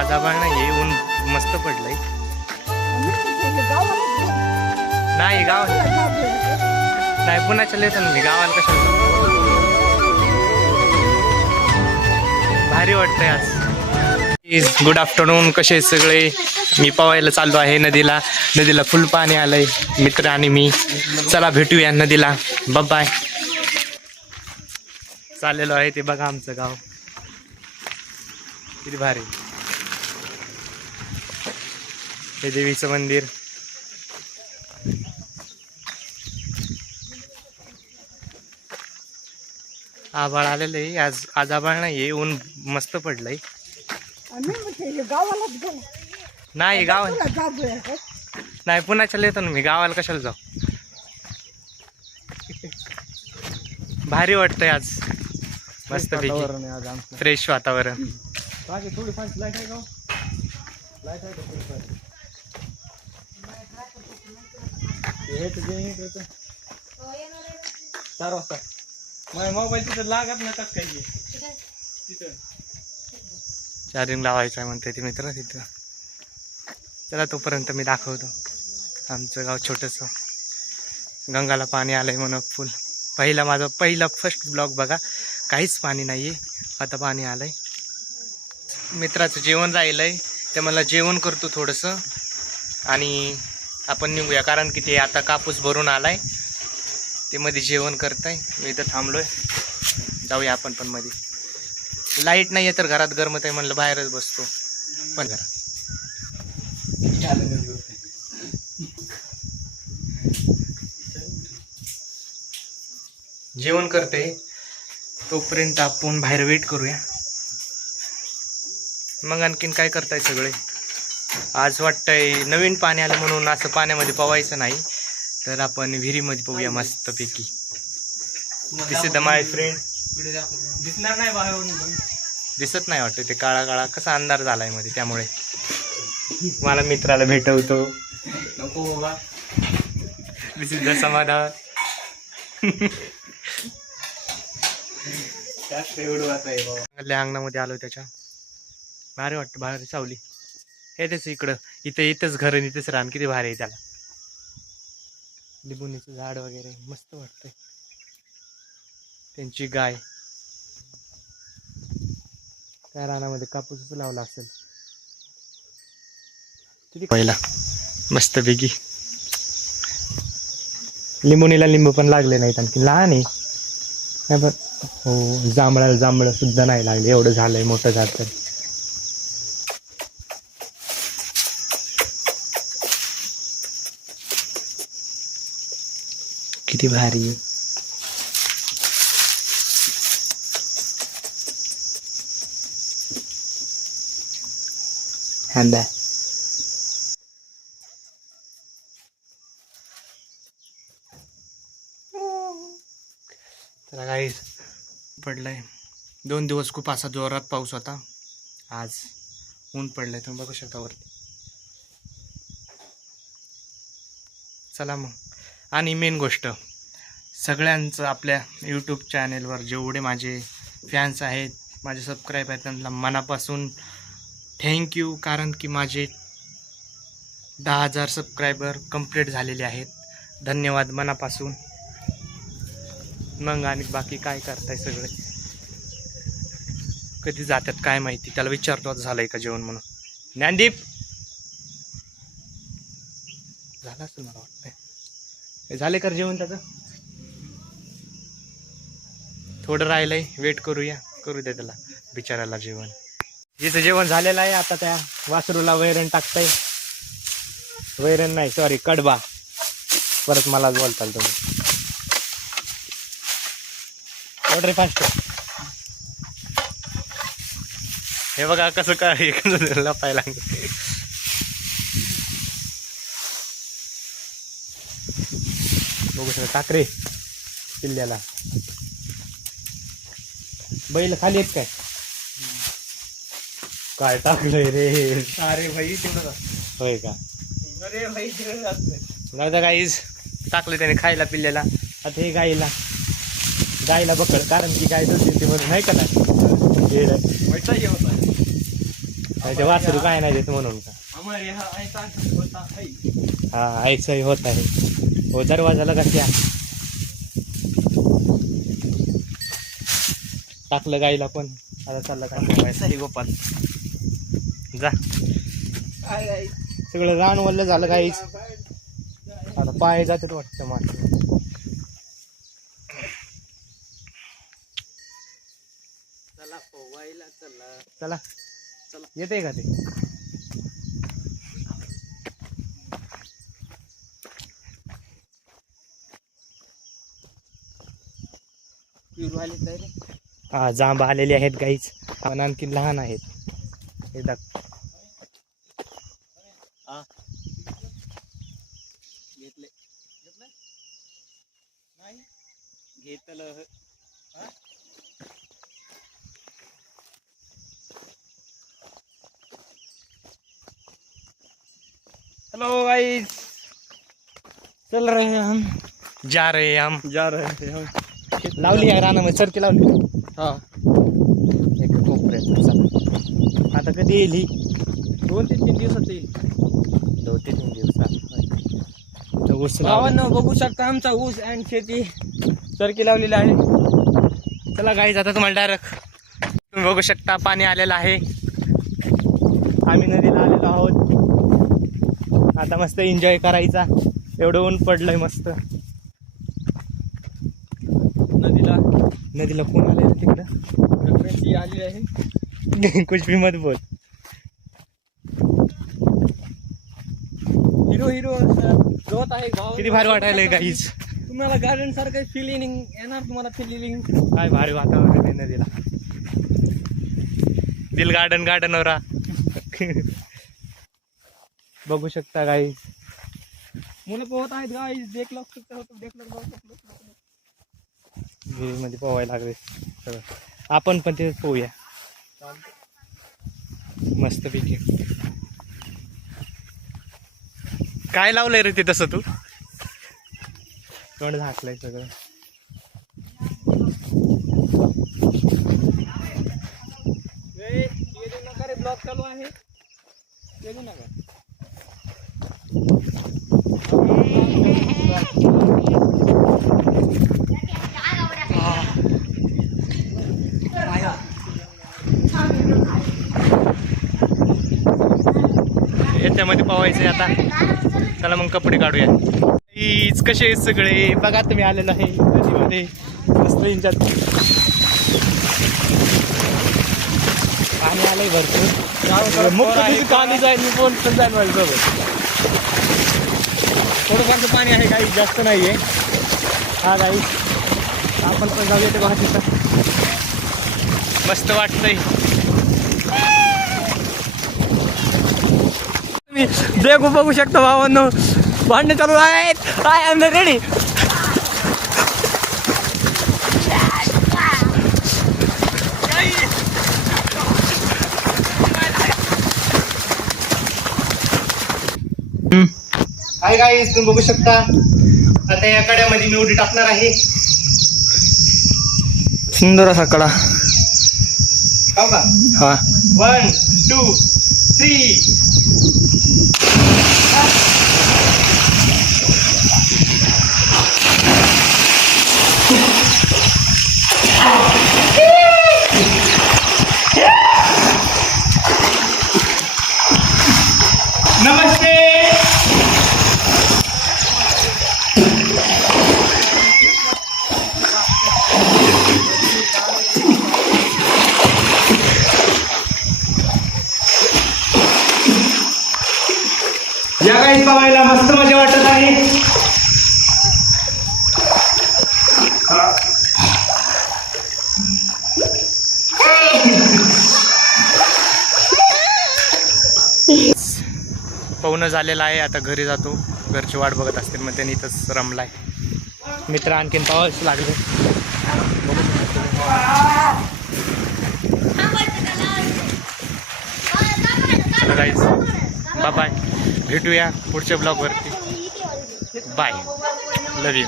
आज आभाळ नाही ऊन मस्त पडलंय. नाही गाव नाही पुन्हा येतो तर मी गावाला कसं भारी वाटतंय आज. गुड आफ्टरनून कसे सगळे? मी पवायला चाललो आहे नदीला. नदीला फुल पाणी आलंय मित्र आणि मी. चला भेटूया नदीला. बाय चाललेलो आहे ते बघा आमचं गाव. किती भारी. हे देवीचं मंदिर. आभाळ आलेलं आहे. आज आज आभाळ नाही ऊन मस्त पडलंय. गावालाच गेला. नाही गाव? नाही पुण्याच्या येतो ना मी गावाला कशाला जाऊ? भारी वाटतंय आज. मस्त फ्रेश वातावरण. थोडी लाइट आहे का हो? लाइट आहे का थोडीफार? हे हे तर generator चं. चार वाजता. माझ्या मोबाईल तिथं लागत नाही काही तिथं. चार्जिंग लावायचं आहे म्हणते ते मित्र तिथं. चला तोपर्यंत मी दाखवतो. आमचं गाव छोटंसं. गंगाला पाणी आलंय म्हणून फुल. पहिला माझा पहिला फर्स्ट ब्लॉग बघा. काहीच पाणी नाही आहे आता पाणी आलंय. मित्राचं जेवण राहिलंय. ते मला जेवण करतो थोडंसं. आणि आपण निघूया कारण की ते आता कापूस भरून आलाय. ते मध्ये जेवण करताय. मी इथं थांबलोय. जाऊया आपण पण मध्ये. लाइट नाही आहे तर घरात गरमत आहे म्हणलं बाहेरच बसतो. पण घरा जेवण करते. तोपर्यंत आपण बाहेर वेट करूया. मग आणखीन काय करताय सगळे? आज वाटतंय नवीन पाणी आलं म्हणून असं पाण्यामध्ये पवायचं नाही. तर आपण विहिरीमध्ये पोहूया मस्तपैकी. This is the my friend दिसणार नाही दिसत नाही वाटतं ते काळा काळा. कसा अंधार झालायमध्ये त्यामुळे. मला मित्राला भेटवतो. दिस इज द समाधान. अंगणामध्ये आलो त्याच्या. भारी वाटतं भारी सावली. हे इकडं. इथं इथंच घर आणि इथंच रान. किती भारी आहे त्याला. लिंबुनीचं झाड वगैरे मस्त वाटतंय. त्यांची गाय. त्या रानामध्ये कापूसच लावला असेल. किती पहिला. मस्त पैकी लिंबुनीला लिंबू पण लागले नाहीत आणखी. लहान आहे. नाही पण हो जांभळाला जांभळं सुद्धा नाही लागले. एवढं झालंय मोठं झाड तर. किती भारी. आहे आंबा चला गाईज पडलंय. दोन दिवस खूप असा जोरात पाऊस होता. आज ऊन पडलंय. तुम्ही बघू शकता वरती. चला मग. आणि मेन गोष्ट सगळ्यांचं आपल्या यूट्यूब चॅनेलवर जेवढे माझे फॅन्स आहेत माझे सबस्क्राईब आहेत त्यांना मनापासून थँक्यू कारण की माझे दहा हजार सबस्क्रायबर कंप्लीट झालेले आहेत. धन्यवाद मनापासून. मग आणि बाकी काय करताय सगळे? कधी जातात काय माहिती? त्याला विचारतो आता झालंय का जेवण म्हणून? ज्ञानदीप! झालं असेल मला वाटतंय. झाले कर जेवण त्याचं? थोडं राहिलंय वेट करूया. करू दे त्याला बिचाराला जेवण. जिथं जेवण झालेलं आहे आता त्या वासरूला वैरण टाकताय. वैरण नाही सॉरी कडबा. परत मलाच बोलताल तुम्ही. ऑर्डर फास्ट हे बघा कसं काय लपायला शकता टाकरे किल्ल्याला. बैल खाली आहेत काय? काय टाकलंय रे? अरे भाई तेवढं होय का? अरे भाई तेवढं गाईज टाकलं त्याने खायला पिल्ल्याला आता हे गाईला गाईला बकड कारण की गाय दूध देते म्हणून नाही का नाही? ते वासरू काय नाही देत म्हणून. का है हा ऐसंही होत आहे. हो दरवाजाला का त्या टाकलं गाईला पण. आता चाललं काय सही गोपाल. जा. सगळं रान वल्ल झालं गाईच. आता पाय जातात वाटतं मात्र चला पोवायला चला. चला. चला. येते का ते पिरू आले काय रे हा जांब आलेले आहेत गाईच. पण आणखी लहान आहेत. हे दाख घेतले. घेतलं? नाही. घेतलं. हा? हेलो गाइस चल रहे हैं हम. जा रे हम. जा रहे हैं हम. लावली आहे रानामध्ये सरकी लावली. हाँ. एक कोपऱ्यात चला. आता कधी येईल ही? दोन ते तीन दिवसात येईल. दोन ते तीन दिवसात तर ऊस लावला. भावांनो बघू शकता आमचा ऊस अँड शेती. सरकी लावलेला आहे. चला गाईज आता तुम्हाला डायरेक्ट तुम्ही बघू शकता पाणी आलेलं आहे. आम्ही नदीला आलेलो आहोत. आता मस्त एन्जॉय करायचा. एवढं ऊन पडलंय मस्त नदीला नदीला कोण आले तिकडं? आली आहे. कुछ भी मत बोल. हिरो हिरो गवत आहे गाव किती भारी वाटायलंय गाईज तुम्हाला गार्डन सारखं फिलिंग येणार तुम्हाला फिलिंग काय भारी वातावरण आहे नदीला. दिल गार्डन गार्डन वरा. बघू शकता गाईज मुलं पोहत आहेत गाईस देख लक्ष देख लग विहिरीमध्ये पोवायला लागले. सगळं आपण पण तिथे पोहूया. मस्त पैकी काय लावलंय रे ते तसं तू? तोंड झाकलंय सगळं. रे ब्लॉक चालू आहे येऊ नका याच्यामध्ये पोवायचंय आता. चला मग कपडे काढूया. हीच कसे सगळे? बघा तुम्ही आलेलो आहे नदीमध्ये. मस्त इंजात पाणी आलंय भरपूर. मुक्त पाणी जाईल मी फोन पण जाईल माझ्यासोबत. थोडंफारचं पाणी आहे काही जास्त नाही आहे हा काही आपण पण जाऊया ते वाहतीचं मस्त वाटतंय. तुम्ही देखू बघू शकता भावांनो. भांडणे चालू आहेत. I am ready hi guys तुम्ही बघू शकता. आता या कड्यामध्ये मी उडी टाकणार आहे. सुंदर असा कडा. हो का? हा. वन टू थ्री Naman या काही पवायला मस्त मजा वाटत आहे. पाहुणं झालेलं आहे आता घरी जातो. घरची वाट बघत असतील मग त्यांनी इथंच रमलाय. मित्र आणखीन पावायच लागले. बाय बाय भेटूया पुढच्या ब्लॉगवरती बाय लव यू